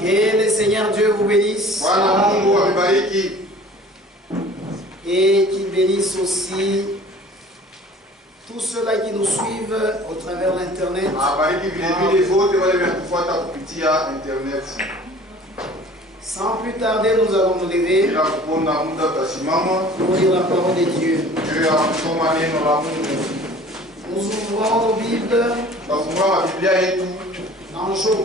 Que le Seigneur Dieu vous bénisse. Et qu'il bénisse aussi tous ceux-là qui nous suivent au travers de l'Internet. Sans plus tarder, nous allons nous lever pour lire la parole de Dieu. Nous ouvrons nos Bibles dans Job,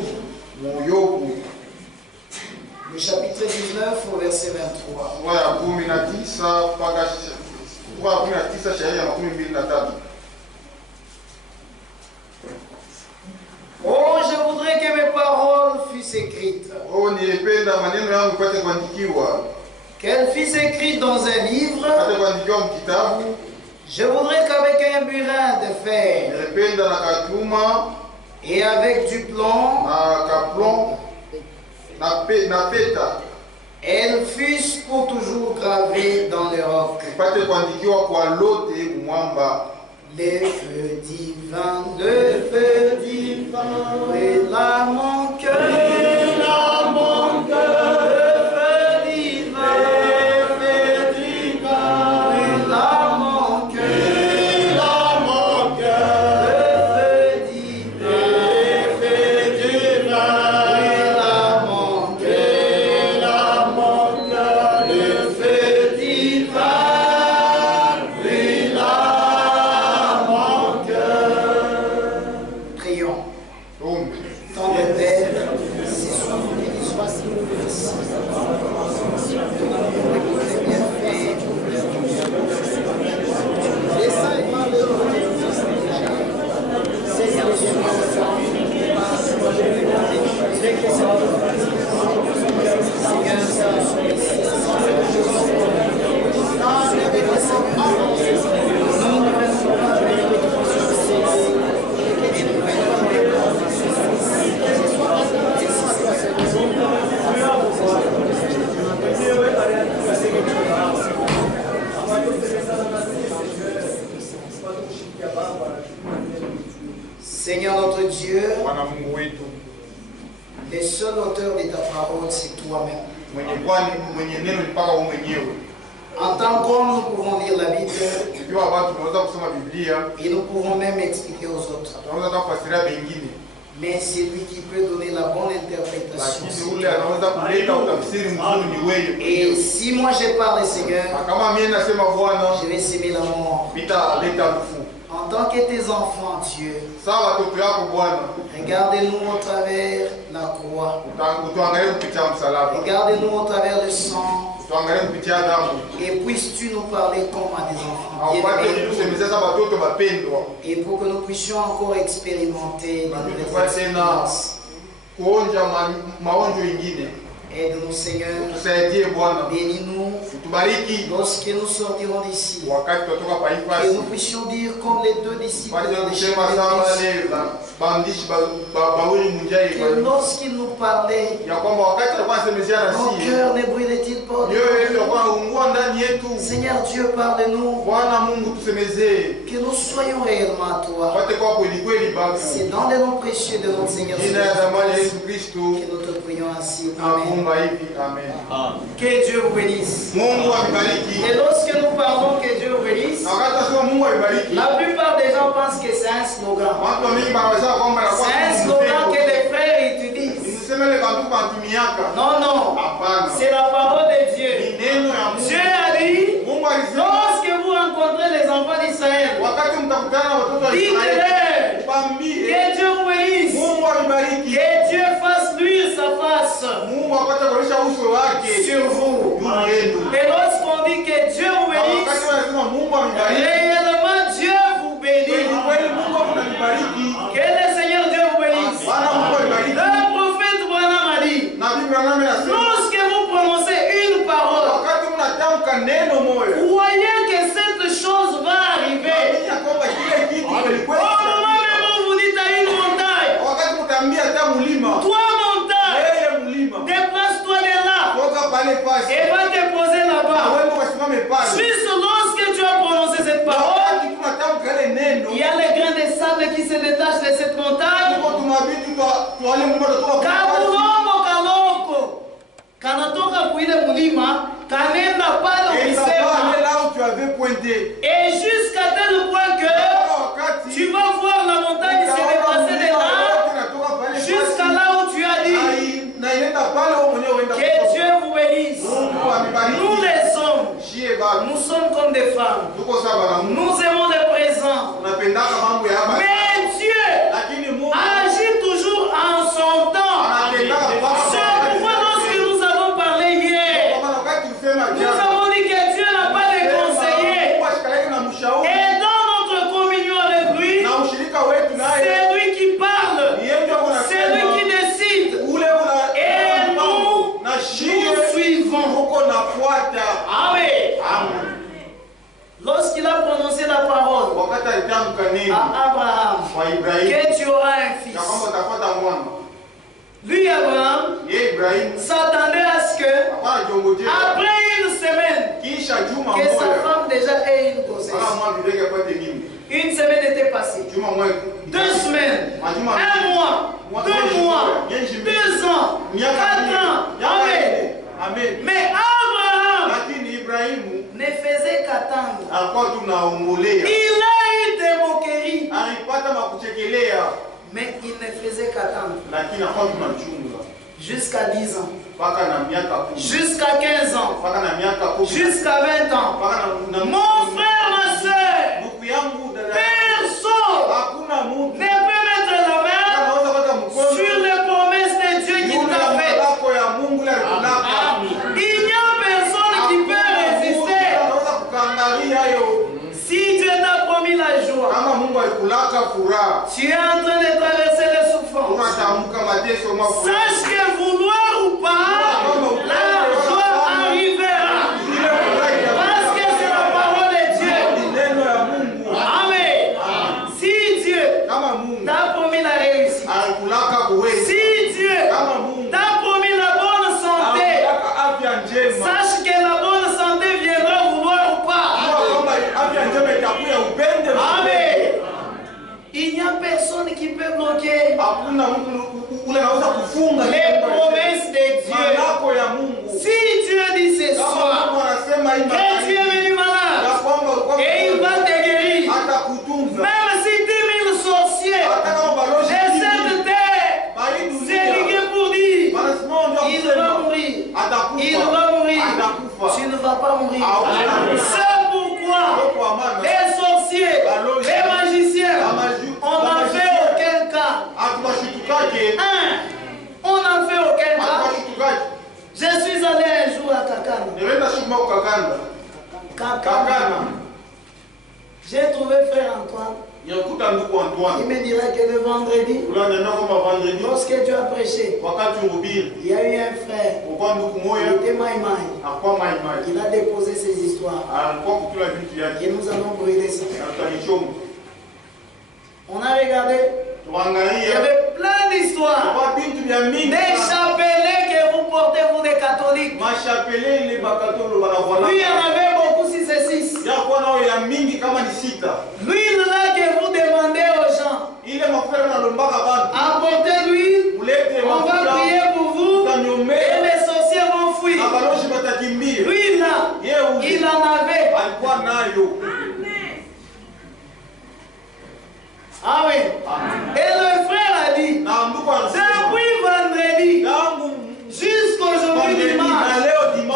le chapitre 19 au verset 23. Oh, je voudrais que mes paroles fussent écrites. Qu'elles fussent écrites dans un livre. Je voudrais qu'avec un burin de fer et avec du plomb, elles fussent pour toujours gravées dans le roc. Les feux divins, le feu divin, et là mon cœur, Seigneur notre Dieu, le seul auteur de ta parole, c'est toi-même. En tant qu'homme, nous pouvons lire la Bible et nous pouvons même expliquer aux autres. Mais c'est lui qui peut donner la bonne interprétation. Et si moi je parle, Seigneur, je vais s'aimer la mort. En tant que tes enfants, Dieu, regardez-nous au travers la croix. Regardez-nous au travers le sang. Et puisses-tu nous parler comme à des enfants. Et pour que nous puissions encore expérimenter les expériences. Aide-nous, Seigneur. Bénis-nous. Lorsque nous sortirons d'ici, que nous puissions dire comme les deux disciples que lorsqu'il nous parlait, mon cœur ne brûlait-il pas? Seigneur Dieu, parle-nous. Que nous soyons réellement à toi. C'est dans le nom précieux de notre Seigneur Jésus-Christ que nous te prions ainsi. Amen. Que Dieu vous bénisse. Et lorsque nous parlons que Dieu vous bénisse, la plupart des gens pensent que c'est un slogan. C'est un slogan que les frères utilisent. Non, non. C'est la parole de Dieu. Dieu a dit, lorsque vous rencontrez les enfants d'Israël, dites-leur que Dieu vous bénisse. Que Dieu fasse luire sa face sur vous. Et lorsqu'on dit que Dieu vous bénisse, réellement Dieu vous bénit. Que le Seigneur Dieu vous bénisse. Le prophète Branham a dit, lorsque vous prononcez une parole, croyez que cette chose va arriver. Au moment même où vous dites à une montagne, toi montagne, déplace-toi de là et va te poser là-bas. Juste lorsque tu as prononcé cette parole, il y a les grains de sable qui se détachent de cette montagne Kabunombo kaloko kanatoka kuile mulima kanenda pale ukisema. Et jusqu'à tel point que tu vas voir la montagne se dépasser de là jusqu'à là où tu as dit. Que Dieu vous bénisse. Nous les hommes, nous sommes comme des femmes. Nous aimons les présents. Mais Dieu agit toujours en son temps. C'est pourquoi lorsque nous avons parlé hier, nous avons dit que Dieu n'a pas de conseiller. Et dans notre communion avec lui, c'est lui qui parle. C'est lui qui décide. Et nous suivons. Amen. Lorsqu'il a prononcé la parole à Abraham que tu auras un fils, lui, Abraham, s'attendait à ce que, après une semaine, que sa femme déjà ait une grossesse. Une semaine était passée. 2 semaines. 1 mois. 2 mois. 2 ans. 4 ans. Amen. Mais Abraham ne faisait qu'attendre. Il a eu des moqueries. Mais il ne faisait qu'attendre. Jusqu'à 10 ans. Jusqu'à 15 ans. Jusqu'à 20 ans. Mon frère, ma soeur, personne ne peut mettre la main sur les promesses de Dieu qu'il t'a faites. Il n'y a personne qui peut résister. Si Dieu t'a promis la joie, tu es en train de traverser les souffrances. Sache que vouloir ou pas, la joie arrivera. Parce que c'est la parole de Dieu. Amen. Si Dieu t'a promis la réussite, si Dieu t'a promis la bonne santé, sache que la bonne santé viendra vouloir ou pas. Amen. Il n'y a personne qui peut bloquer les promesses de Dieu. Si Dieu dit ce soir que tu es venu malade et il va te guérir, même si 10 000 sorciers essaient de te s'éliguer pour dire il va mourir, il va mourir, tu ne vas pas mourir. C'est pourquoi les sorciers, les magiciens, on n'en fait aucun cas. On n'en fait aucun cas. Je suis allé un jour à Kakana. J'ai trouvé frère Antoine. Il me dira que le vendredi, lorsque tu as prêché, il y a eu un frère, il était Maïmaï. Il a déposé ses histoires. Et nous allons brûler ça. On a regardé. Il y avait plein d'histoires. Des chapelets que vous portez, vous des catholiques. Lui, il y en avait beaucoup, 6 et 6. L'huile là que vous demandez aux gens, apportez l'huile, on va prier pour vous et les sorciers vont fuir. L'huile là, il en avait. Ah oui. Et le frère a dit, depuis vendredi jusqu'aujourd'hui dimanche,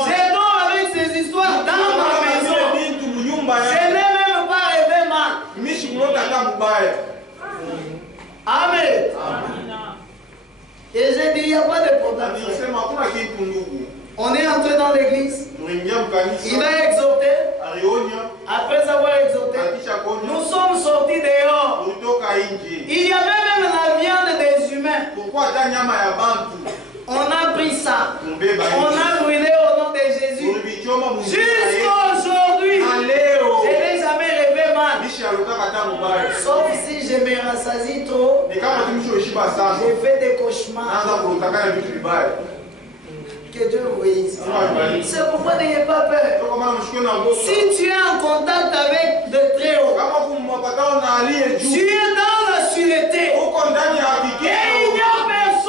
je dors avec ces histoires dans ma maison. Je n'ai même pas rêvé mal. Amen. Et j'ai dit, il n'y a pas de problème. On est entré dans l'église. Il a exhorté. Après avoir exhorté, nous sommes sortis dehors. Il y avait même la viande des humains. On a pris ça. On a brûlé au nom de Jésus. Jusqu'à aujourd'hui, je n'ai jamais rêvé mal. Sauf si je me rassasie trop, je fais des cauchemars. Que Dieu vous bénisse. C'est pourquoi n'ayez pas peur. Si tu es en contact avec le Très-Haut, tu es dans la sûreté. Et il n'y a personne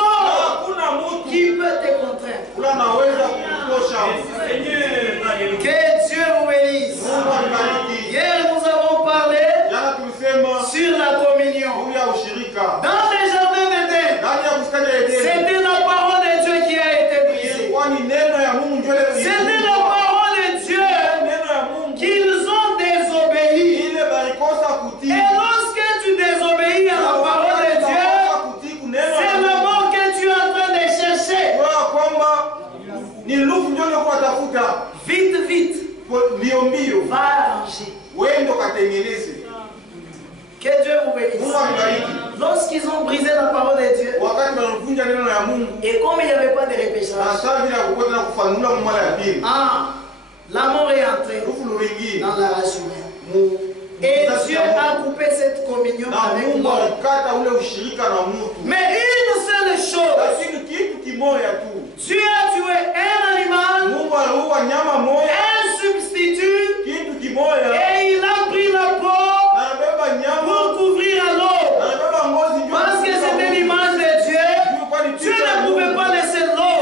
Que Dieu vous bénisse. Lorsqu'ils ont brisé la parole de Dieu, et comme il n'y avait pas de repêchage, la mort est entrée dans la race humaine. Et Dieu a coupé cette communion avec l'homme. Mais une seule chose, Dieu a tué un animal, un substitut, et il a pris la peau pour couvrir à l'eau. Parce que c'était l'image de Dieu, Dieu ne pouvait pas laisser l'eau.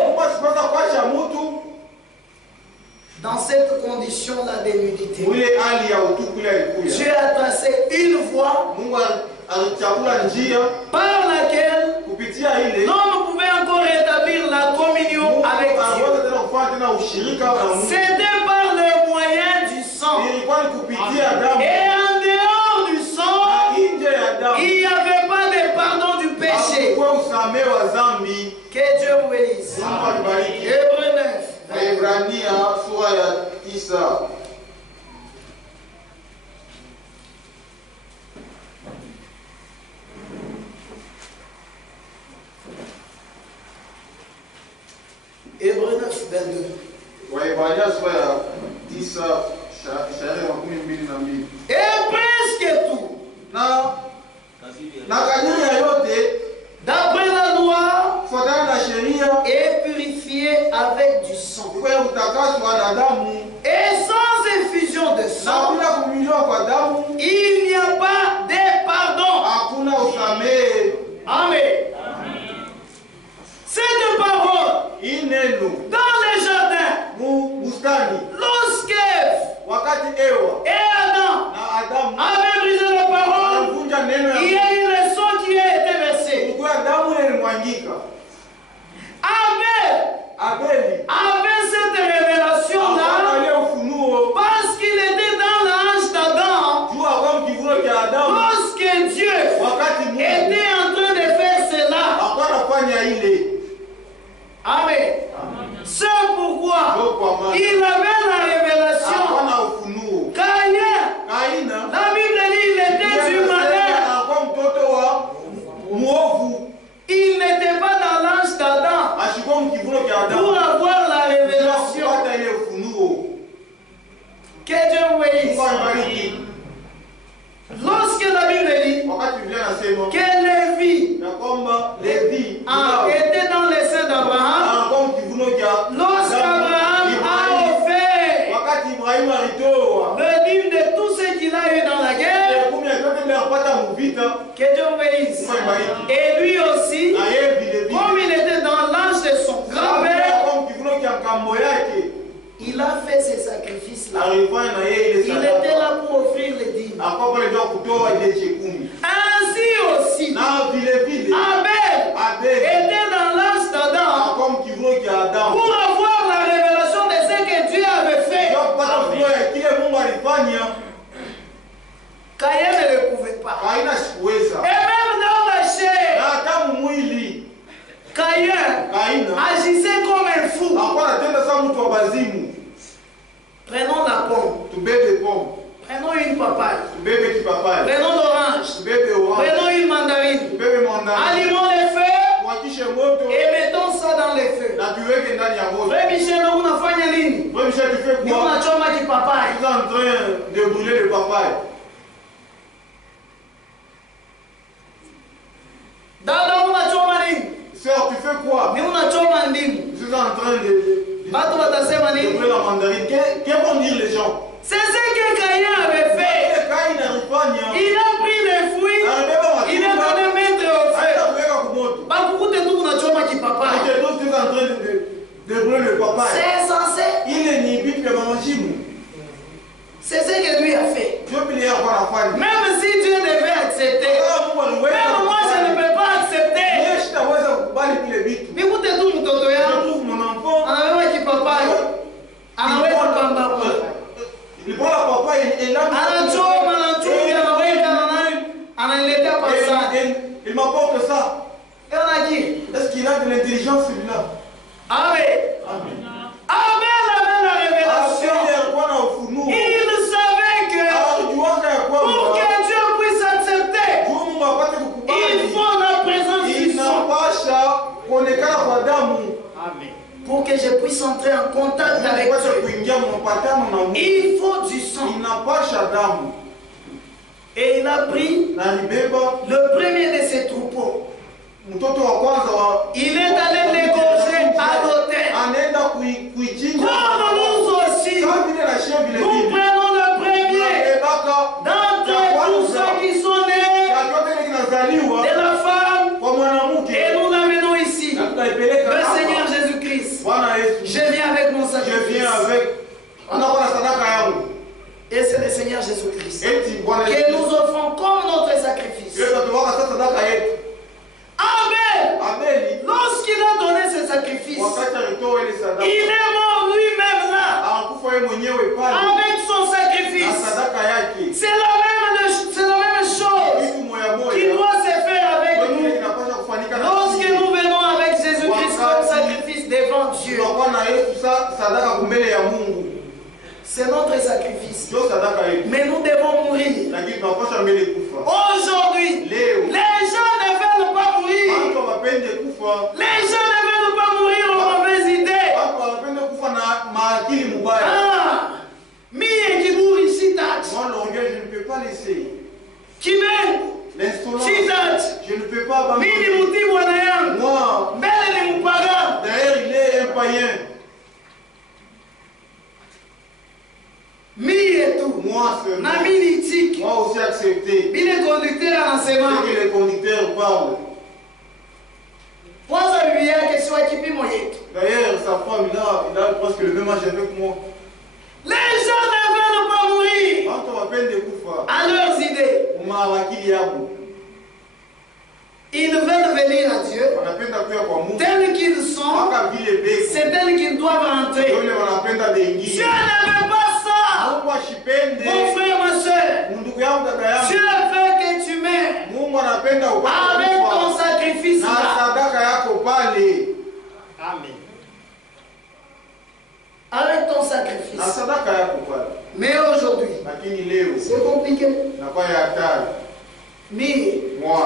Dans cette condition-là de nudité, Dieu a tracé une voie par laquelle l'homme pouvait encore rétablir la communion avec Dieu. C'était par le moyen du sang. Et en dehors du sang, il n'y avait pas de pardon du péché. Que Dieu vous bénisse. Hébreux 9. Waebrania sura ya 9. Hébreux 9, 22. Waebrania sura ya 9 shairi ya 12. Et presque tout, na kadiri ya yote d'après la loi, kufuatana na sheria est purifié avec du sang. Et sans effusion de sang, il n'y a pas de pardon. Amen. Cette parole, dans les jardins, lorsque et Adam avaient brisé la parole, il y a eu le sang qui a été versé. Abel avait cette révélation-là parce qu'il était dans la hanche d'Adam. Lorsque Dieu était en train de faire cela. Amen. C'est pourquoi il avait la révélation. Caïn, la Bible dit il était du malheur. Il n'était pas dans l'ange d'Adam pour avoir la révélation. Que Dieu vous bénisse. Lorsque la Bible dit que Lévi était dans les seins d'Abraham, lorsqu'Abraham a offert le dîme de tout ce qu'il a eu dans la guerre, que Dieu vous bénisse. Et lui aussi, comme il était dans l'ange de son grand-père, il a fait ces sacrifices-là. Il était là pour offrir les dîmes. Ainsi aussi, Abel était dans l'ange d'Adam pour avoir la révélation de ce que Dieu avait fait. Caïn ne le pouvait pas. Et même dans la chair, Caïn agissait comme un fou. Prenons la pomme. Prenons une papaye. Prenons l'orange. Prenons une mandarine. Allumons les feux et mettons ça dans les feux. Frère Michel, on a fait une ligne. On a chômé du papaye. Vous êtes en train de brûler le papaye. Dada, on a chômé ligne. Sœur, tu fais quoi? Mais on a chômé ligne. Vous êtes en train de brûler la mandarine. Que vont dire les gens? C'est ce que Caïn avait fait. Il a pris les fruits, il est allé mettre au feu. C'est censé. C'est ce que lui a fait. Même si Dieu devait accepter, même moi je ne peux pas accepter. Mais écoutez tout mon toto, on avait dit papa, on avait dit papa. Il prend la papa et là, il m'apporte ça. Et on a dit, est-ce qu'il a de l'intelligence celui-là? Amen. Abel avait la révélation. Il savait que Amen. Pour que je puisse entrer en contact avec Dieu, il faut du sang. Et il a pris le premier de ses troupeaux. Il est allé l'égorger à l'autel. Comme nous aussi, nous prenons le premier d'entre tous ceux qui sont nés de la femme et nous l'amenons ici. Le Seigneur Jésus-Christ, je viens avec mon sacrifice. Et c'est le Seigneur Jésus-Christ que nous offrons comme notre sacrifice. Abel, lorsqu'il a donné ce sacrifice, il est mort lui-même là, avec son sacrifice. C'est la même chose qui doit se faire avec nous. Lorsque nous venons avec Jésus-Christ comme sacrifice devant Dieu, c'est notre sacrifice. Mais nous devons mourir. Aujourd'hui, les gens ne veulent pas mourir. Les gens ne veulent pas mourir aux mauvaises idées. Je ne peux pas laisser. Je ne peux pas. Moi, d'ailleurs, il est un païen. Moi aussi accepté. Il est conducteur en enseignement. C'est que les conducteurs parlent. D'ailleurs, sa femme, il a presque le même âge avec moi. Les gens ne veulent pas mourir à leurs idées. Ils veulent venir à Dieu tels qu'ils sont, c'est tels qu'ils doivent rentrer. Dieu ne veut pas ça. Mon frère, ma soeur, Dieu veut que tu meurs avec ton sacrifice là. Amen. Avec ton sacrifice. Mais aujourd'hui, c'est compliqué. Mais moi,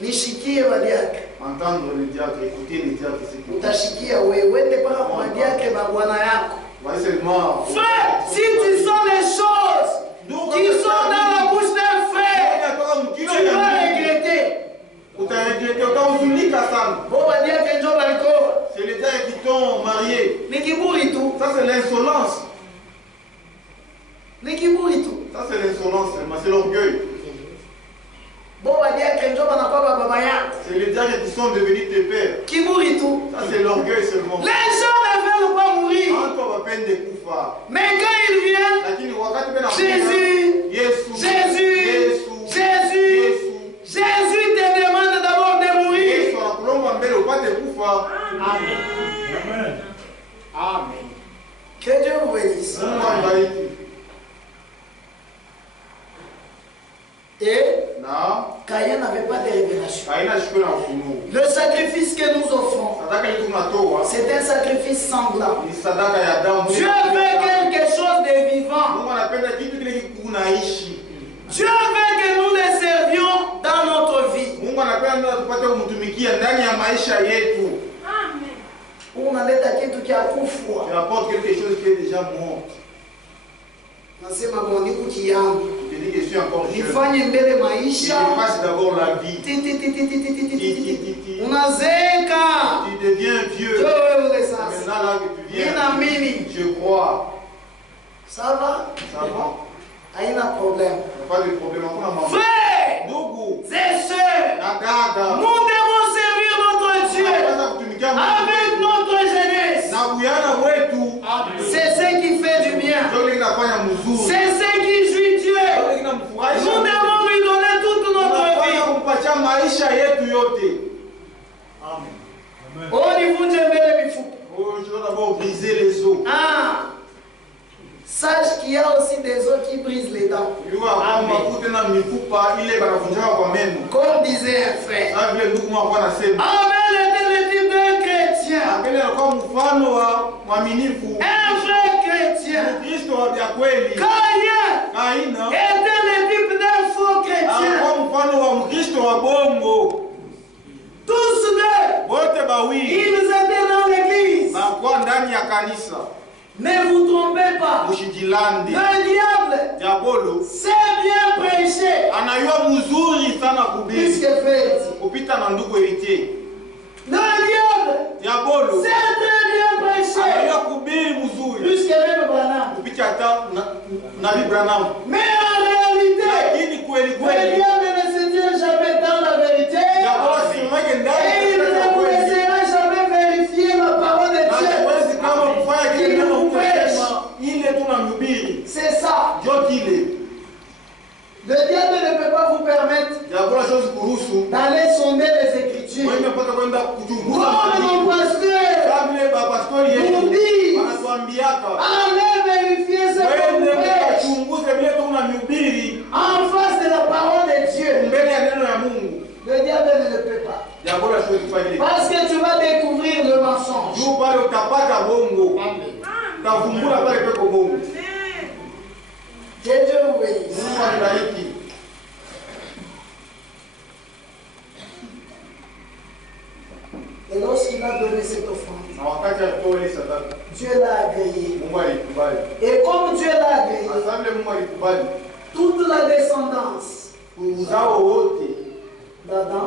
nishikie badiaka. Entendre le diacre, écouter le diacre, c'est tout. Utashikia wewe mpaka kwa badiaka babwana yako. Frère, si tu sens les choses qui sont dans la bouche d'un frère, tu vas regretter. C'est les diacres qui t'ont marié. Ça c'est l'insolence. Ça c'est l'insolence, c'est l'orgueil. C'est les diacres qui sont devenus tes pères. Ça c'est l'orgueil seulement. Les gens ne veulent pas mourir. Mais quand ils viennent, Jésus te demande d'abord de mourir. Amen. Amen. Que Dieu vous bénisse. Et Caïn n'avait pas de révélation. Le sacrifice que nous offrons, c'est un sacrifice sanglant. Dieu veut quelque chose de vivant. Dieu veut que nous le servions dans notre vie. Unaleta kitu kia kufwa. Tu apportes quelque chose qui est déjà mort. Nasema mwaniku kiyangu. Je dis que je suis encore jeune. Nifanye mbele maisha. Je passe d'abord la vie. Unazeka. Tu deviens vieux. Maintenant là que tu viens. Je crois. Ça va? Ça va? Aïna problème. Pas de problème. Frère, c'est sûr. Nous devons servir notre Dieu avec notre jeunesse. C'est ce qui fait du bien. C'est ce qui jouit Dieu. Nous devons lui donner toute notre vie. Amen. Oh, il faut aimer les bifous. Oh, je dois d'abord briser les os. Sache qu'il y a aussi des os qui brisent les dents. Comme disait un frère. Abel était le type d'un chrétien. Un vrai chrétien. Caïn était le type d'un faux chrétien. Tous deux Ils étaient dans l'église. Ne vous trompez pas. Le diable sait bien prêcher. Puisque fait. Le diable sait très bien prêcher. Puisque même Branham. Mais en réalité, le diable ne se tient jamais dans la vérité. Et il ne vous laissera jamais vérifier la parole de Dieu. Il vous prêche. C'est ça. Le diable ne peut pas vous permettre d'aller sonder les Écritures. Comme nos pasteurs nous disent, allez vérifier ce qu'on prêche en face de la parole de Dieu. Le diable ne le peut pas. Parce que tu vas découvrir le mensonge. Que Dieu vous bénisse. Et lorsqu'il a donné cette offrande, Dieu l'a agréé. Et comme Dieu l'a agréé, toute la descendance d'Adam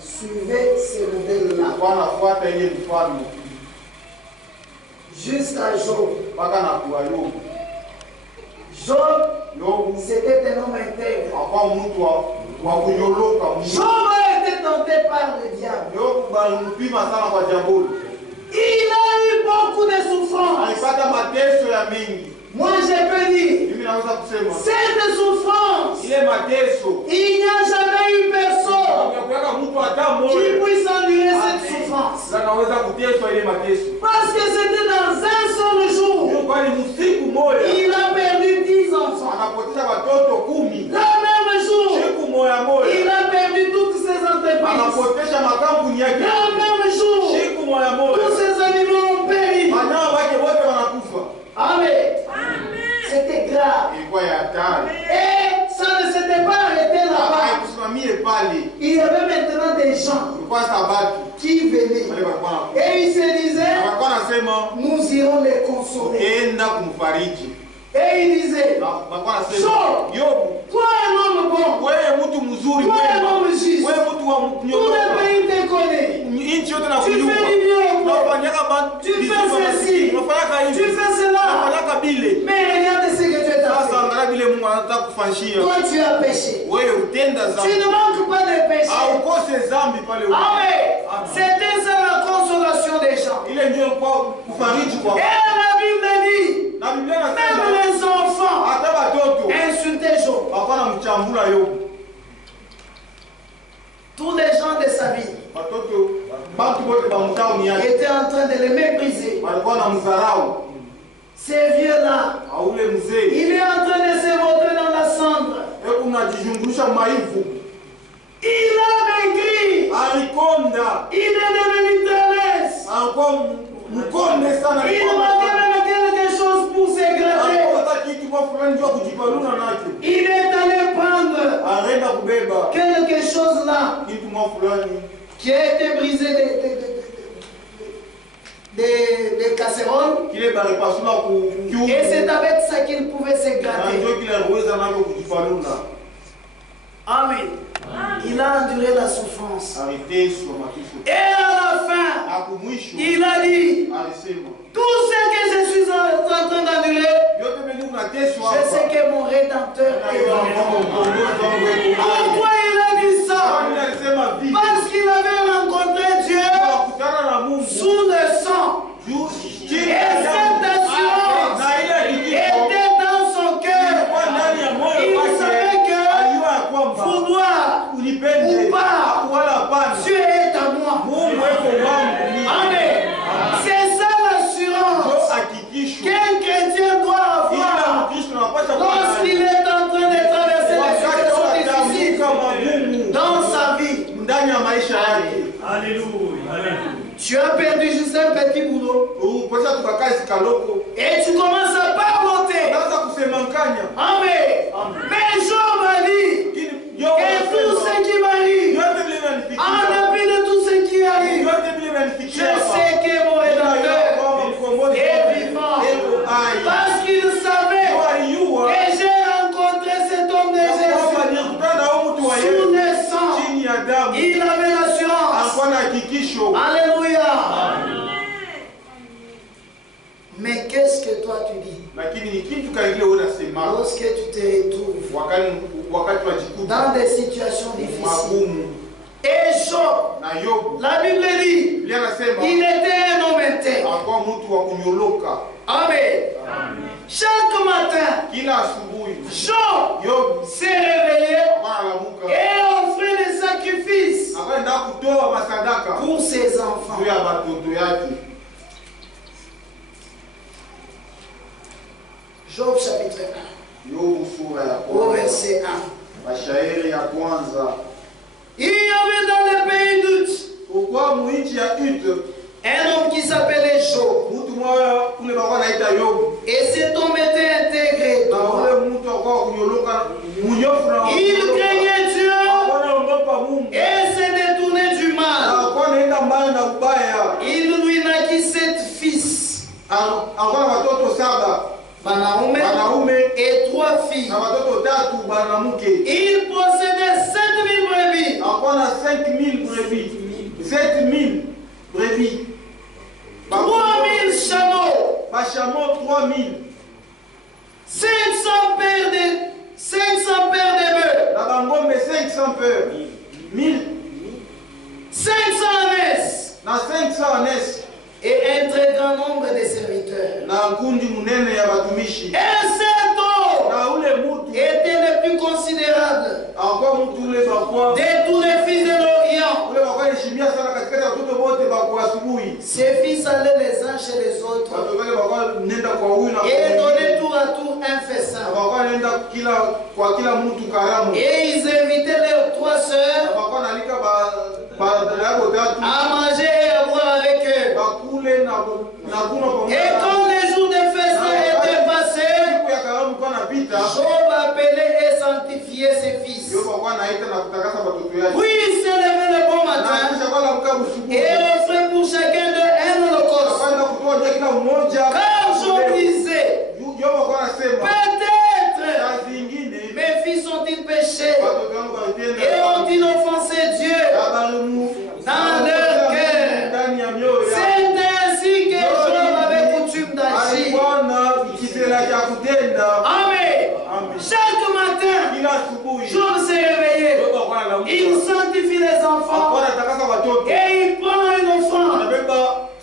suivait ces modèles-là. Jusqu'à Job. Job, c'était un homme intègre. Job a été tenté par le diable. Il a eu beaucoup de souffrances. Moi je peux dire, cette souffrance, il n'y a jamais eu personne qui puisse endurer cette souffrance. Parce que c'était dans un seul jour. Il a perdu 10 enfants. Le même jour, il a perdu toutes ses entreprises. Le même jour, tous ses animaux ont péri. Amen. C'était grave. Et ça ne s'était pas arrêté là-bas. Il y avait maintenant des gens qui venaient. Et ils se disaient, nous irons les consoler. Et il disait, Job, toi un homme bon, toi un homme juste, tout le pays te connaît. Tu fais du bien, tu fais ceci, tu fais cela. Mais regarde ce que tu as fait. Toi tu as péché. Tu ne manques pas de péché. Amen. C'était ça la consolation des gens. Et la Bible dit, même les enfants insultaient Job. Tous les gens de sa vie étaient en train de le mépriser. Ces vieux-là, il est en train de se montrer dans la cendre. Il a maigri. Il est devenu trélès. Il manquait même quelque chose pour se gratter. Il est allé prendre quelque chose là qui a été brisé des casseroles. Et c'est avec ça qu'il pouvait se gratter. Amen. Il a enduré la souffrance. Et à la fin, il a dit, tout ce que je suis en train d'endurer, je sais que mon Rédempteur est vivant. Pourquoi il a dit ça? Parce qu'il avait rencontré Dieu sous le sang. Et cette assurance était dans son cœur. Il savait que vouloir ou pas, Dieu est à moi. Amen. C'est ça l'assurance qu'un chrétien doit avoir lorsqu'il est en train de traverser des situations difficiles dans sa vie. Alléluia. Tu as perdu juste un petit boulot. Et tu commences à parloter. Amen. Mais Job a dit que tout ce qui m'arrive, en dépit de tout ce qui arrive, Alléluia. Mais qu'est-ce que toi tu dis lorsque tu te retrouves dans des situations difficiles? Et Job, la Bible dit, il était un homme intègre. Amen. Chaque matin, Job s'est réveillé et offrait des sacrifices pour ses enfants. Job chapitre 1, au verset 1. Il y avait dans le pays d'Ut un homme qui s'appelait Job. Et cet homme était intégré. Il craignait Dieu et se détournait du mal. Il lui naquit 7 fils. Banaume et 3 filles. Il possédait 7000 brebis. 7000 brebis. 3000 chameaux. 3000. 500 paires de bœufs. 500 paires. 1000. 500 ânes. 500 ânes. Et un très grand nombre de serviteurs. Et cet homme était le plus considérable de tous les fils de l'Orient. Ses fils allaient les uns chez les autres et donnaient tour à tour un festin. Et ils invitaient leurs 3 sœurs à manger et à boire avec eux. Et quand les jours de festin étaient passés, Job appelait et sanctifiait ses fils. Puis il s'est levé le bon matin et offrait pour chacun d'eux un holocauste. Car Job disait, peut-être mes fils ont-ils péché et ont-ils offensé Dieu dans leur cœur. C'est ainsi que Job avait coutume d'agir. Amen. Chaque matin, Job s'est réveillé. Il sanctifie les enfants et il prend une offrande.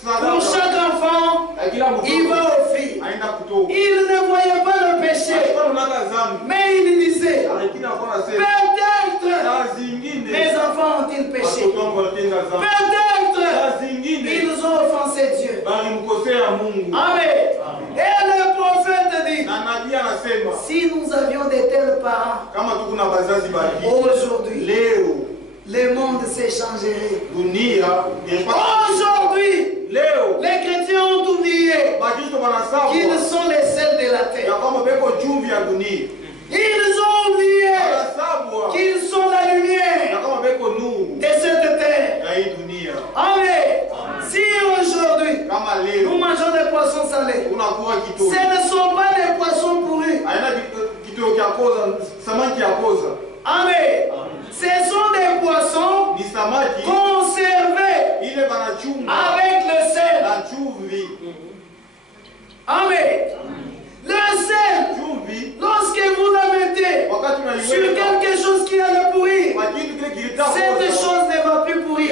Pour chaque enfant, il va offrir. Il ne voyait pas le péché, mais il disait, peut-être mes enfants ont-ils péché. Peut-être ils ont offensé Dieu. Amen. Et le prophète dit, si nous avions de tels parents, aujourd'hui, le monde s'échangerait. Aujourd'hui, les chrétiens ont oublié qu'ils sont les sels de la terre. Ils ont oublié qu'ils sont la lumière de cette terre. Amen. Si aujourd'hui nous mangeons des poissons salés, ce ne sont pas des poissons pourris. Amen. Ce sont des poissons conservés avec le sel. Amen. Le sel, lorsque vous la mettez sur quelque chose qui a le pourrir, cette chose ne va plus pourrir.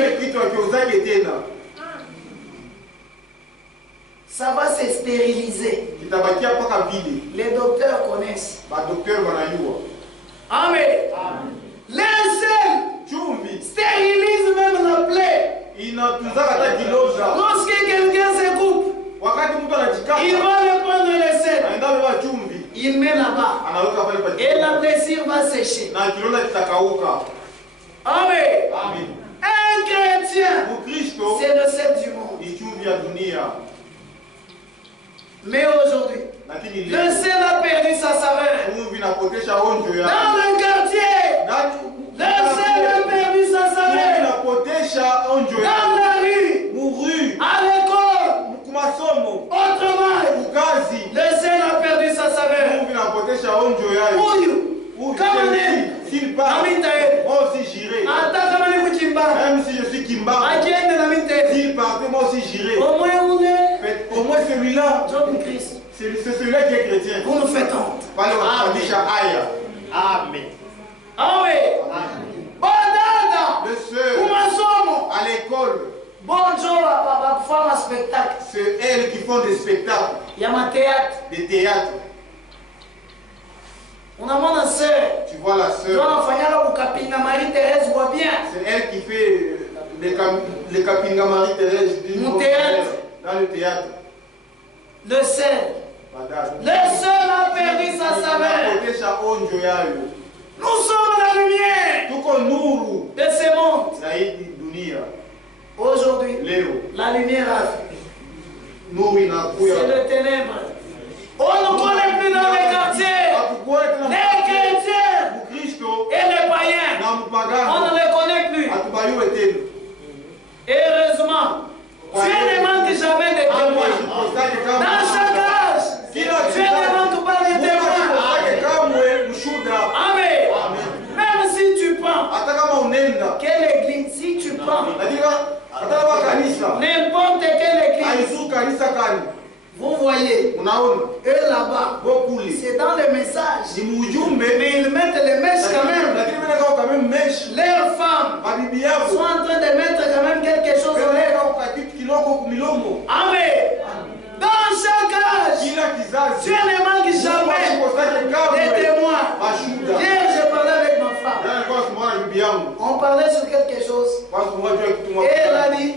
Ça va se stériliser. Les docteurs connaissent. Amen. Le sel stérilise même la plaie. Lorsque quelqu'un se coupe, il va le prendre le sel. Il met là-bas. Et la blessure va sécher. Amen. Un chrétien, c'est le sel du monde. Mais aujourd'hui, le sel a perdu sa saveur. Dans le quartier, le sel a perdu sa saveur. Dans la rue, à l'école, autrement, le sel a perdu sa saveur. Huyu, kama nini? S'il part, Amitae. moi aussi j'irai. Hata kama ni kuchimba. Même si je suis Kimba. Akienda celui-là. Christ. C'est celui-là qui est chrétien. Vous nous faites honte. Amen. Amen. Le seul à l'école. C'est elles qui font des spectacles. Il y a ma théâtre. Des théâtres. On a mon sœur. Tu vois la sœur. C'est elle qui fait les Kapinga Marie-Thérèse dans le théâtre. Le seul. Le seul a perdu sa saveur. Nous sommes la lumière de ce monde. Aujourd'hui, la lumière c'est le ténèbre. On ne connaît plus dans les quartiers les chrétiens et les païens. On ne les connaît plus. Heureusement, Dieu ne manque jamais de témoins. Dans chaque âge, Dieu ne manque pas de témoins. Amen. Même si tu prends, quelle église, si tu prends n'importe quelle église, vous voyez, eux là-bas, c'est dans les messages, mais ils mettent les mèches quand même. Leurs femmes sont en train de mettre quand même quelque chose au lèvres. Amen. Dans chaque âge, Dieu ne manque jamais des témoins. Hier, je parlais avec ma femme. On parlait sur quelque chose. Et elle a dit,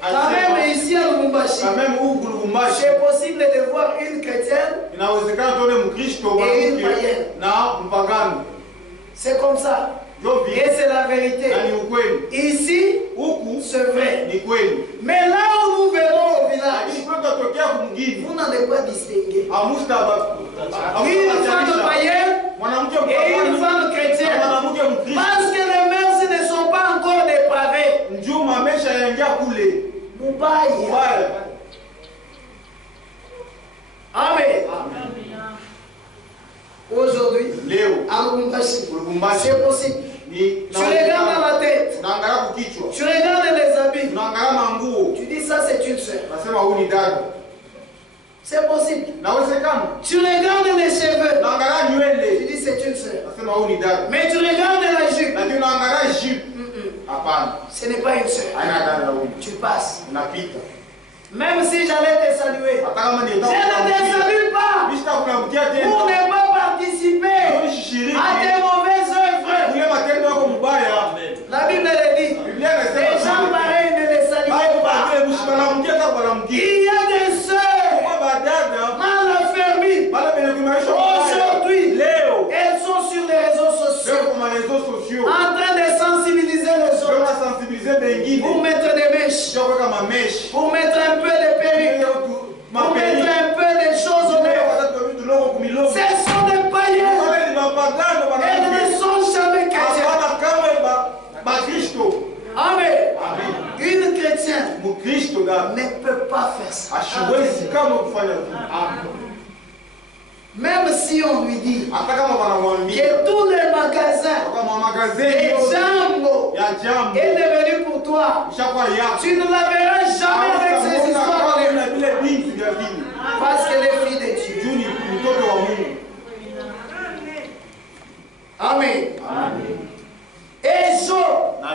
quand même ici à Lubumbashi, c'est possible de voir une chrétienne et une païenne. C'est comme ça. Et c'est la vérité. Ici, c'est vrai. Mais là où nous verrons au village, vous n'allez pas distinguer une femme païenne et une femme chrétienne. Parce que les mœurs ne sont pas encore dépravées. Amen. Aujourd'hui, à Lubumbashi, c'est possible. Tu regardes dans la tête, tu regardes les habits, tu dis ça c'est une soeur. C'est possible. Tu regardes les cheveux, tu dis c'est une soeur. Mais tu regardes la jupe, ce n'est pas une soeur. Tu passes. Même si j'allais te saluer, je ne te salue pas pour ne pas participer à tes mauvaises œuvres. La Bible le dit. Les gens pareils ne les saluent pas. Il y a des sœurs mal affermies. Aujourd'hui, elles sont sur les réseaux sociaux en train de sensibiliser les autres pour mettre des mèches, pour mettre un peu de perruque, pour mettre un peu de choses au nez. Ce sont des païens. Elles ne sont jamais chrétiennes. Amen. Une chrétienne ne peut pas faire ça. Même si on lui dit que tous les magasins et Jambo est devenu pour toi, tu ne la verras jamais avec ces histoires. Parce qu'elle est fille de Dieu. Amen. Et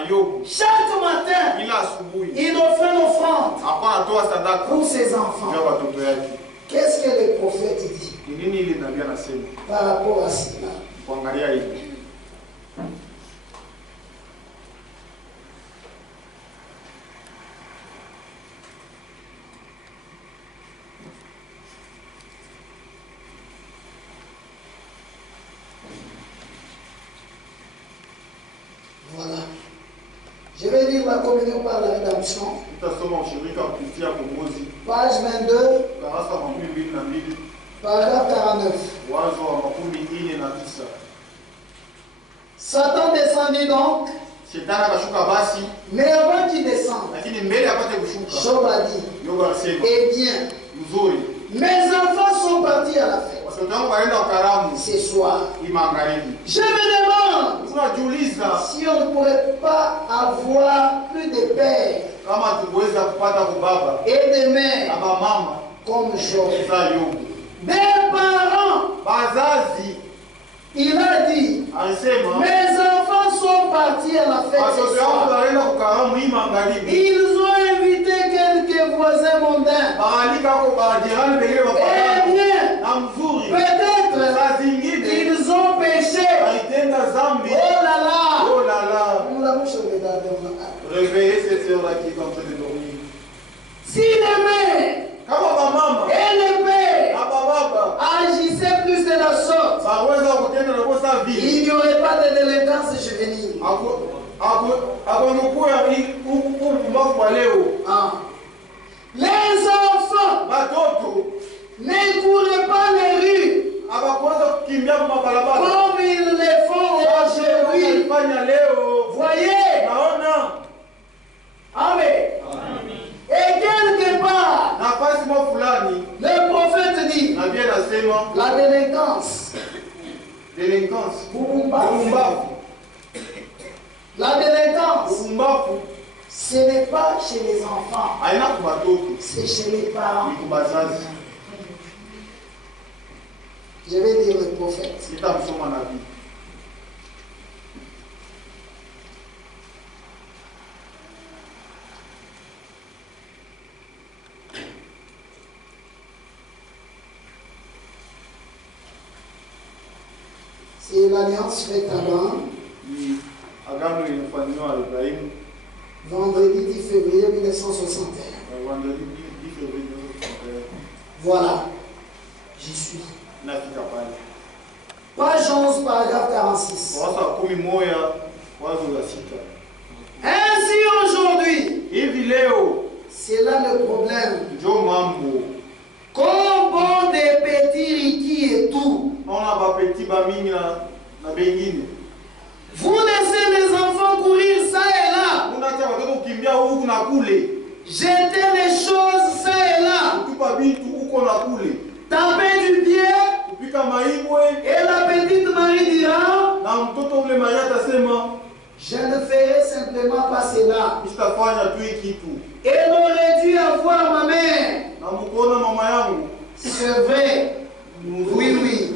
Job, chaque matin, il offrait l'offrande pour ses enfants. Qu'est-ce que le prophète dit par rapport à cela? Voilà. Je vais lire la communion par la rédemption. Page 22, paragraphe 49. Satan descendit donc, mais avant qu'il descende, Job a dit, eh bien, mes enfants sont partis à la fête ce soir. Je me demande si on ne pourrait pas avoir plus de pères et de mères comme Job. Des parents, il a dit, mes enfants sont partis à la fête ce soir. Ils ont invité quelques voisins mondains. Eh bien, peut-être qu'ils ont péché. Oh là là. Nous l'avons sauvé dans réveillez ces sœurs-là qui sont en train de dormir. Si les mères et les pères agissaient plus de la sorte, il n'y aurait pas de délinquance juvénile. Les enfants ne courent pas les rues comme ils le font aujourd'hui. Voyez? Amen. Et quelque part, le prophète dit la délinquance. La délinquance, ce n'est pas chez les enfants, c'est chez les parents. Je vais dire le prophète. C'est l'alliance faite à Abraham. Vendredi 10 février 1961. Voilà. J'y suis. Page 11, paragraphe 46. Ainsi aujourd'hui, c'est là le problème. Comme bon des petits riquis et tout. Vous laissez les enfants courir ça et là. Jeter les choses ça et là. Taper du pied. Et la petite Marie dira, je ne ferai simplement pas cela. Elle aurait dû avoir ma mère. C'est vrai. Oui.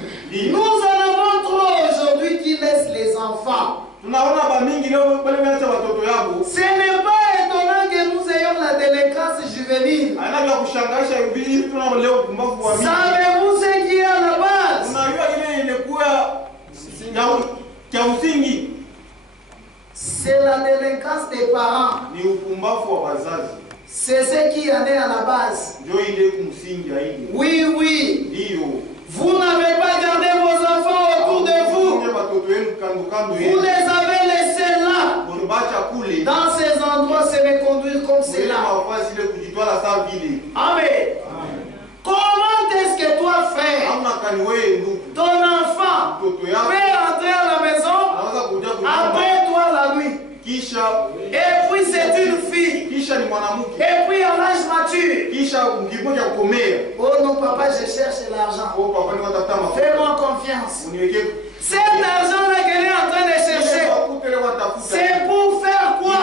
Nous en avons trop aujourd'hui qui laissent les enfants. Ce n'est pas étonnant que nous ayons la délinquance juvénile. Savez-vous ce qui est à la base? C'est la délinquance des parents. C'est ce qui en est à la base. Oui. Vous n'avez pas gardé vos enfants autour de vous. Vous les avez laissés là. Dans ces endroits, se me conduire comme cela. Amen. Comment est-ce que toi, frère, ton enfant peut entrer à la maison après toi la nuit? Et puis c'est une fille. Et puis à l'âge mature. Oh non papa, je cherche l'argent. Fais-moi confiance. Cet argent-là qu'elle est en train de chercher, c'est pour faire quoi?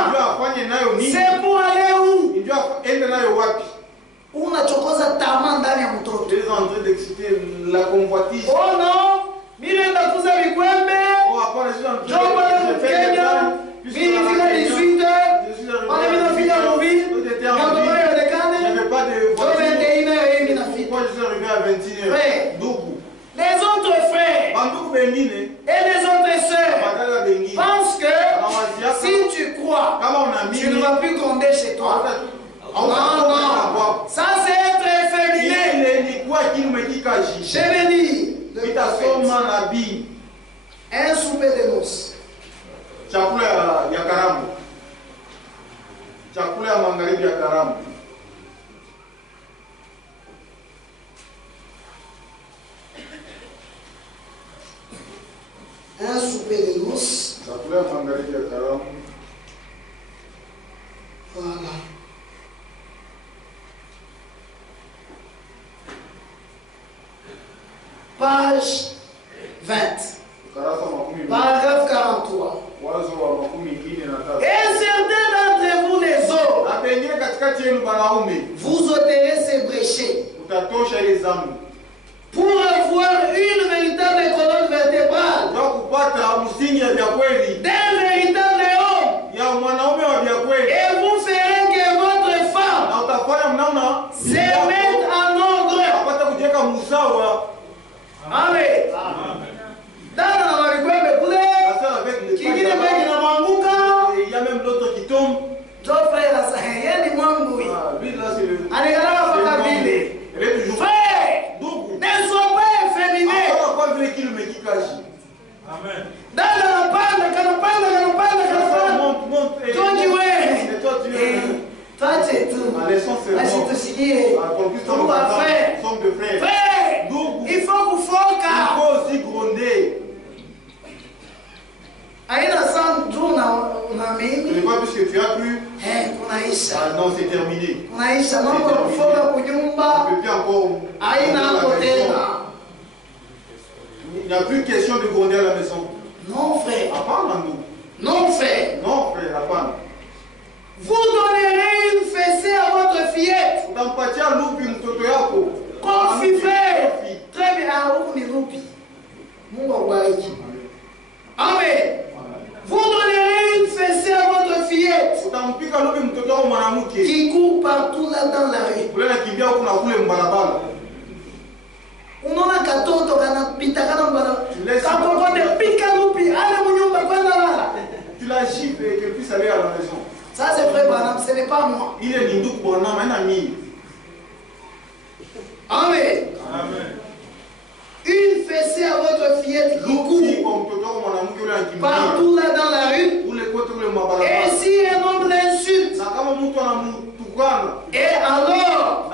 C'est pour aller où? Unachokoza tamaa ndani ya mtoto. Oh non, mirenda kuza vikwembe. Jomba le Kenya. Mimi fika 18 heures. On est venu finir nos vies. Quand on est de Cannes, 21 heures et demie. Les autres frères et les autres sœurs pensent que si tu crois, tu ne vas plus gronder chez toi. Non. Ça c'est être efféminé. Je vais dire le prophète. Un souper de noces. Chakula ya karamu. Chakula ya magharibi ya karamu. Un souper de noces. Chakula ya magharibi ya karamu. Voilà. Page 20. Paragraphe 43. Et certains d'entre vous les hommes, vous ôterez ces bréchets. Pour avoir une véritable colonne vertébrale d'un véritable homme, et vous ferez que votre femme se mette en ordre. Amen. Dans la Bible, il y a même l'autre qui tombe. Frère, ne sois pas efféminé. Amen. Dans la panne, toi tu es tout. Frère, il faut que vous aussi gronder. Aïna sans tout na mimi. Ce n'est pas parce que tu as cru. Kunaisha. Non, c'est terminé. Kunaisha mambo kufoka kunyumba. Tu peux plus encore. Aïna kotena. Il n'y a plus question de gronder à la maison. Non, frère. Apprends nous. Non, frère. Non, frère, apprends. Vous donnerez une fessée à votre fillette. Confie, frère. Très bien. Amen. Vous donnerez une fessée à votre fillette qui court partout là dans la rue. Unaona katoto kanapita kana mbala. Katoto pika lupi ale munyumba kwenda lala. Tu la gifles et qu'elle puisse aller à la maison. Ça c'est vrai Branham, ce n'est pas moi. Il est Ninduk Branham, un ami. Amen. Amen. Une fessée à votre fillette qui court partout là dans la rue. Et si un homme l'insulte, et alors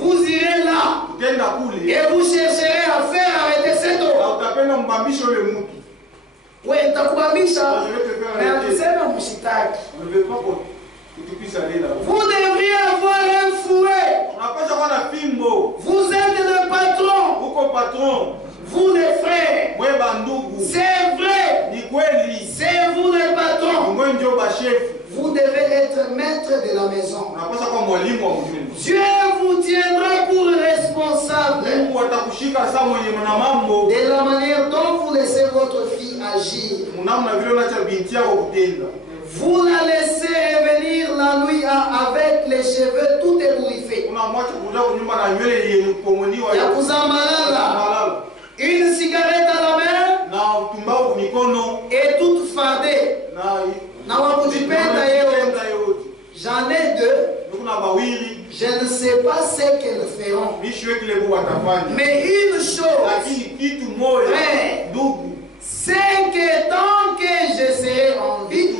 vous irez là et vous chercherez à faire arrêter cet homme. Oui, vous devriez avoir un fouet. Vous êtes le patron. Vous les frères. C'est vrai. C'est vous le patron. Vous devez être maître de la maison. Dieu vous tiendra pour responsable de la manière dont vous laissez votre fille agir. Vous la laissez revenir la nuit avec les cheveux tout ébouriffés. Une cigarette à la main et toute fardée. J'en ai deux. Je ne sais pas ce qu'elles feront. Mais une chose, c'est que tant que je serai en vie,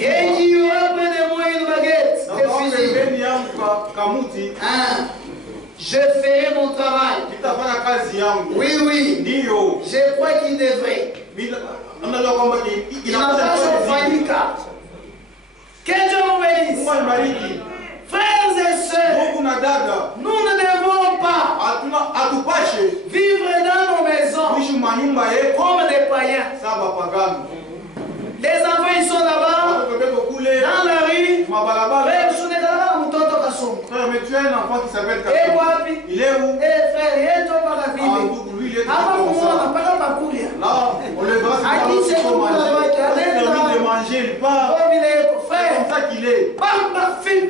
et qu'il y aura près de moi une baguette de fusil, je ferai mon travail. Oui, oui. Je crois qu'il devrait. Il n'a pas choisi. Que Dieu vous bénisse. Frères et sœurs, nous ne devons pas vivre dans nos maisons comme des païens. Les enfants ils sont là-bas, dans la rue. Frère, mais tu as un enfant qui s'appelle Kassou. Il est où? Frère, il est où? Lui, il est là, on le brasse, on lui de manger, il part. C'est comme ça qu'il est.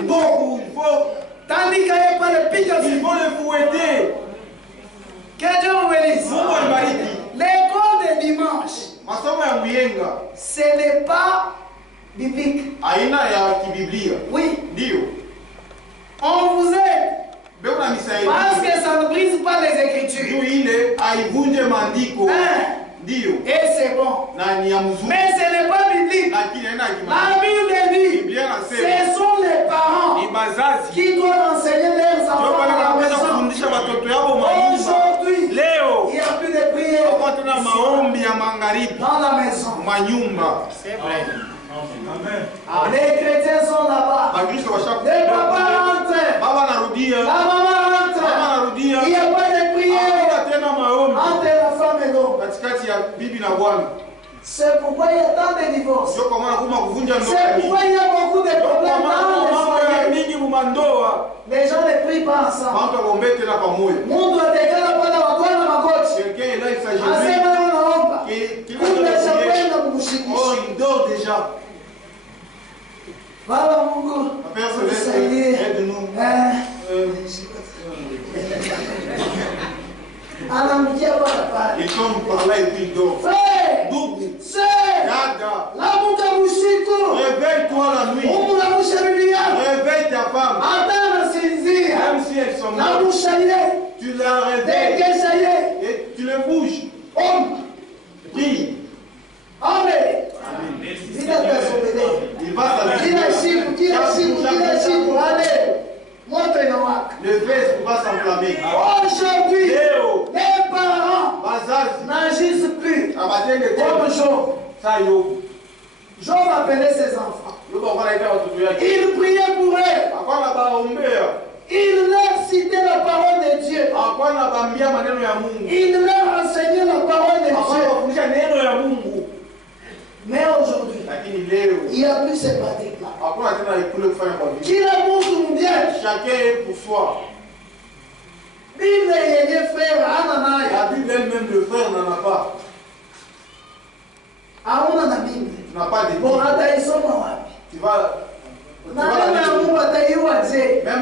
Beaucoup, il faut. Tandis qu'il n'y a pas de pique, il faut le fouetter. Que Dieu vous bénisse. L'école de dimanche, ce n'est pas biblique. Oui. On vous aide. Parce que ça ne brise pas les Écritures. Et c'est bon. Mais ce n'est pas biblique. La Bible dit, ce sont les parents qui doivent enseigner leurs enfants à la maison. Aujourd'hui, il n'y a plus de prière dans la maison. C'est vrai. Les chrétiens sont là-bas. Les papas rentrent. La maman rentre. Il n'y a pas de prière entre la femme et l'homme. C'est pourquoi il y a tant de divorces. C'est pourquoi il y a beaucoup de problèmes dans les foyers. Les gens ne prient Mundu atekana pana wakwana magoti. Asema wanaomba. Kumbe shakwenda kumshikisha. Oh, il dort déjà. Baba Mungu. Aide-nous. Il tombe par là et puis il dort. Réveille-toi la nuit. Réveille ta femme. Même si elles sont mortes, tu la réveilles et tu les bouges. Prie. Amen. Il va s'habiller. Le feu va s'enflammer. Aujourd'hui, les parents n'agissent plus comme Job. Job appelait ses enfants. Il priait pour eux. Il leur citait la parole de Dieu. Il leur enseignait la parole de Dieu. Mais aujourd'hui, il n'y a plus ces pratiques-là. Qui la montre mondial? Chacun est pour soi. La Bible elle-même, le frère n'en a pas. Tu n'as pas de Bible. Tu vas. Même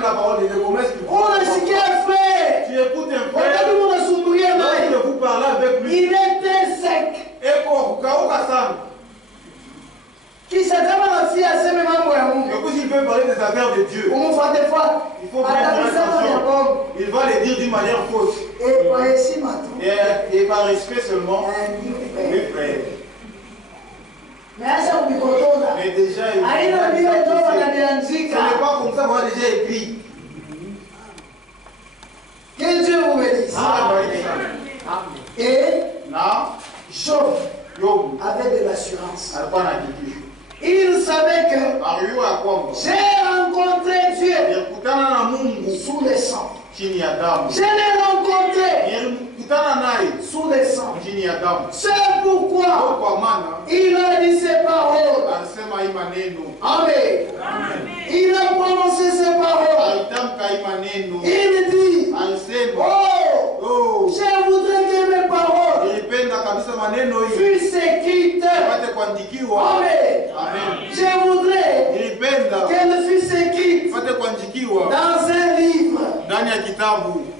la parole de Dieu, comment est-ce que tu écoutes un frère, lorsque vous parlez avec lui, il était sec. Et s'il veut parler des affaires de Dieu, il faut bien faire attention. Il va les dire d'une manière fausse. Et par respect seulement, oui frère. Mais déjà, ce n'est pas comme ça qu'on a déjà écrit. Que Dieu vous bénisse. Et Job avait de l'assurance. Il savait que j'ai rencontré Dieu sous les sangs. Je l'ai rencontré sous les sangs. C'est pourquoi il a dit ces paroles. Amen. Il a prononcé ces paroles. Il dit, oh, je voudrais que mes paroles fussent écrites. Amen. Je voudrais qu'elles fussent écrites dans un livre.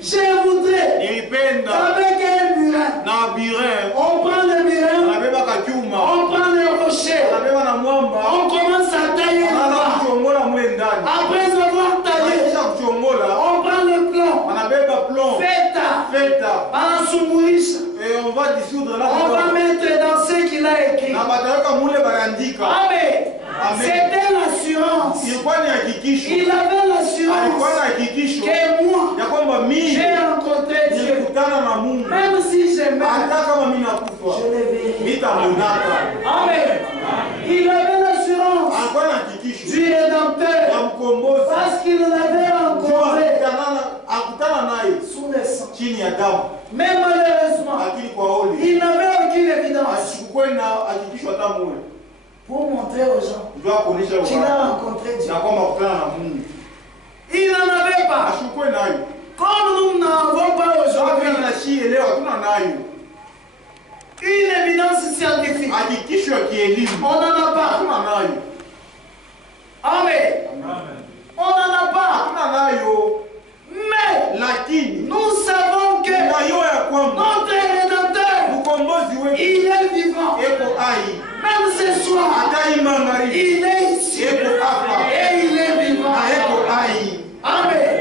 Je voudrais qu'avec un burin, on prend le burin, on prend le rocher, on commence à tailler le bois. Après avoir taillé, on prend le plomb, feta, et on va dissoudre là. On va mettre dans ce qu'il a écrit. Amen. C'était l'assurance. Il avait l'assurance que moi, j'ai rencontré Dieu. Même si j'aimais, je le verrai. Amen. Il avait l'assurance du Rédempteur parce qu'il l'avait rencontré sous les sangs. Mais malheureusement, il n'avait aucune évidence pour montrer aux gens qu'il a rencontré Dieu. Il n'en avait pas. Comme nous n'avons pas aujourd'hui une évidence scientifique, on n'en a pas. Amen. On n'en a pas. Mais nous savons que notre Rédempteur, il est vivant. Même ce soir, il est ici. Et il est vivant. Amen.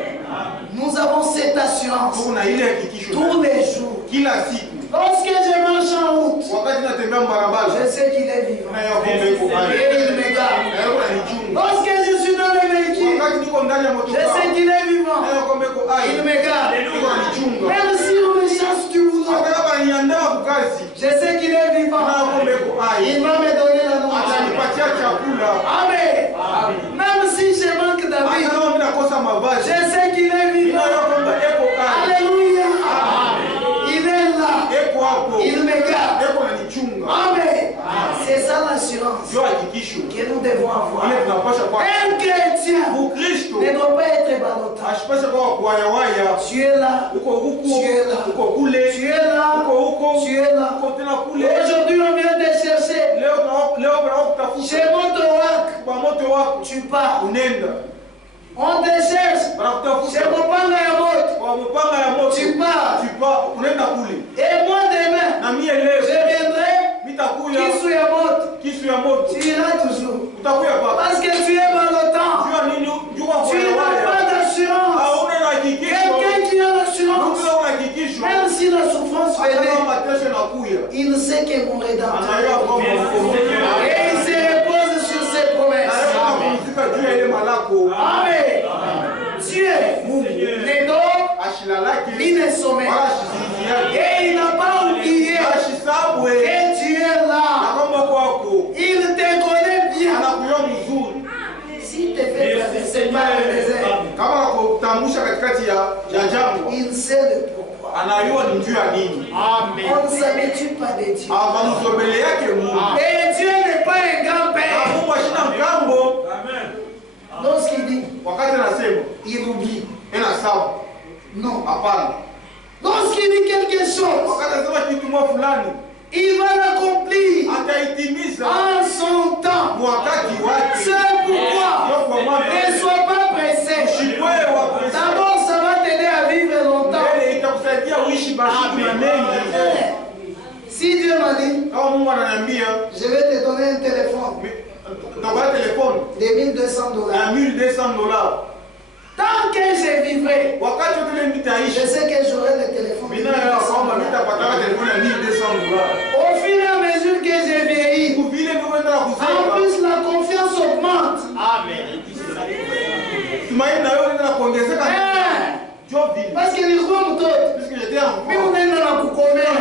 Nous avons cette assurance tous les jours. Lorsque je marche en route, je sais qu'il est vivant. Et il me garde. Lorsque je suis dans le véhicule, je sais qu'il est vivant. Il me garde. Même si on me chasse du boulot, je sais qu'il est vivant. Il va me donner la nourriture. Amen. Même si je manque d'habits, je sais qu'il est vivant. Alléluia. Il est là. Il me garde. Amen. C'est ça l'assurance que nous devons avoir. Un chrétien ne doit pas être ballonné. lota. Tu es là. Tu es là. Tu es là. Aujourd'hui, on vient te chercher. Chez Montowak. Tu pars. On te cherche. Chez Mopanga Yamot. Tu pars. Et moi demain, je viendrai. Qui Yamot. Tu iras toujours. Parce que tu es malottant. Tu n'as pas d'assurance. Quelqu'un qui a l'assurance, même si la souffrance venait, il sait que mon rédempteur et il se repose sur ses promesses. Amen. Dieu ne dort ni ne sommeille. Et il n'a pas oublié que tu es là. Il te connaît bien. Si tu fais traverser par le désert, il sait le pourquoi. On ne s'habitue pas de Dieu. Et Dieu n'est pas un grand-père. Lorsqu'il dit, il oublie. Non. Lorsqu'il dit quelque chose, il va l'accomplir en son temps. C'est pourquoi ne sois pas pressé. D'abord, ça va t'aider à vivre longtemps. Si Dieu m'a dit, je vais te donner un téléphone de $1200. Tant que je vivrai, je sais que j'aurai le téléphone. Au fur et à mesure que je vieillis, en plus la confiance augmente. Amen. Parce que les gens mais on est dans la coucomère.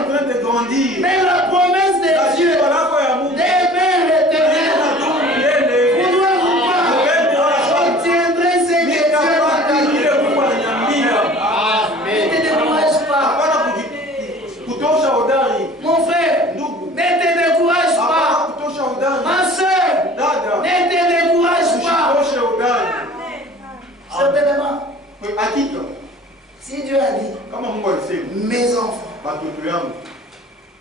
Mais la promesse de Dieu demeure éternelle. Mon frère, ne te décourage pas. Ma soeur, ne te décourage pas. Certainement, si Dieu a dit, mes enfants,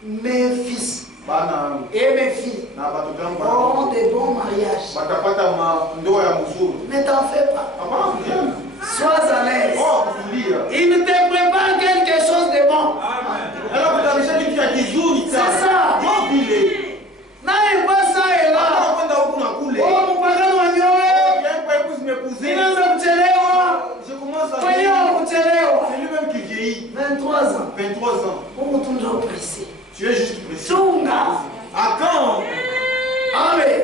mes fils et mes filles auront de bons mariages, ne t'en fais pas. Sois à l'aise. Il te prépare quelque chose de bon. C'est ça. N'aille pas ça et là. Oh, mon parent m'a dit, c'est lui-même qui vieillit. 23 ans. 23 ans. Pour toujours pressé. Tu es juste pressé. À quand? Amen.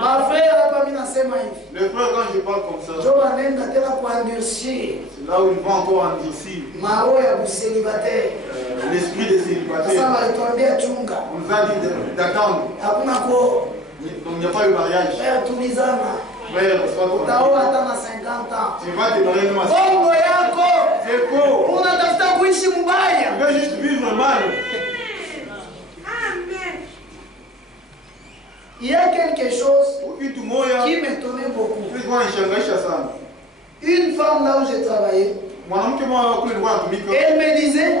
Ma frère a pas mis dans ses mains. Le frère, quand je parle comme ça, c'est là où il va encore endurcir. L'esprit des célibataires. On nous a dit d'attendre. Donc il n'y a pas eu mariage. Frère, frère, sois ton tu vas te marier même à 50 ans. C'est faux. Tu veux juste vivre mal. Il y a quelque chose qui m'étonnait beaucoup. Une femme là où j'ai travaillé, elle me disait,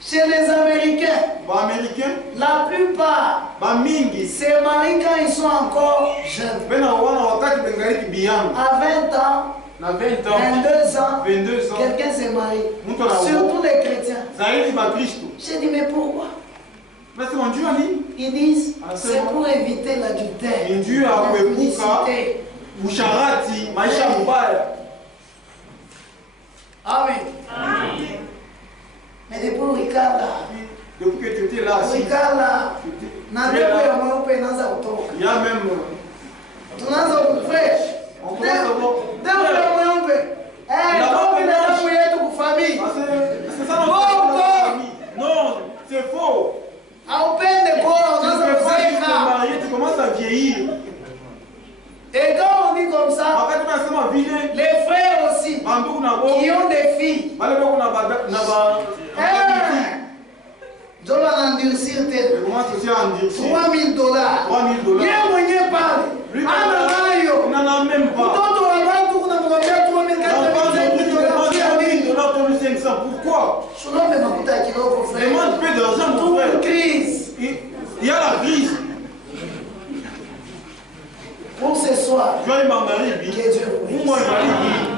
chez les Américains, la plupart se marient quand ils sont encore jeunes. À 20 ans, 22 ans, quelqu'un s'est marié. Surtout les chrétiens. J'ai dit, mais pourquoi? Ils disent, c'est pour éviter l'adultère. Amen. Mais depuis Ricard depuis que tu étais là, il y a même non, c'est faux. Tu commences à vieillir. Et quand on dit comme ça, les frères aussi qui ont des filles, je vais endurcir tel $3,000. Il y a moyen de parler. 500. Pourquoi? Demande peu d'argent, mon frère. Crise. Il y a la crise. Pour ce soir, que Dieu vous.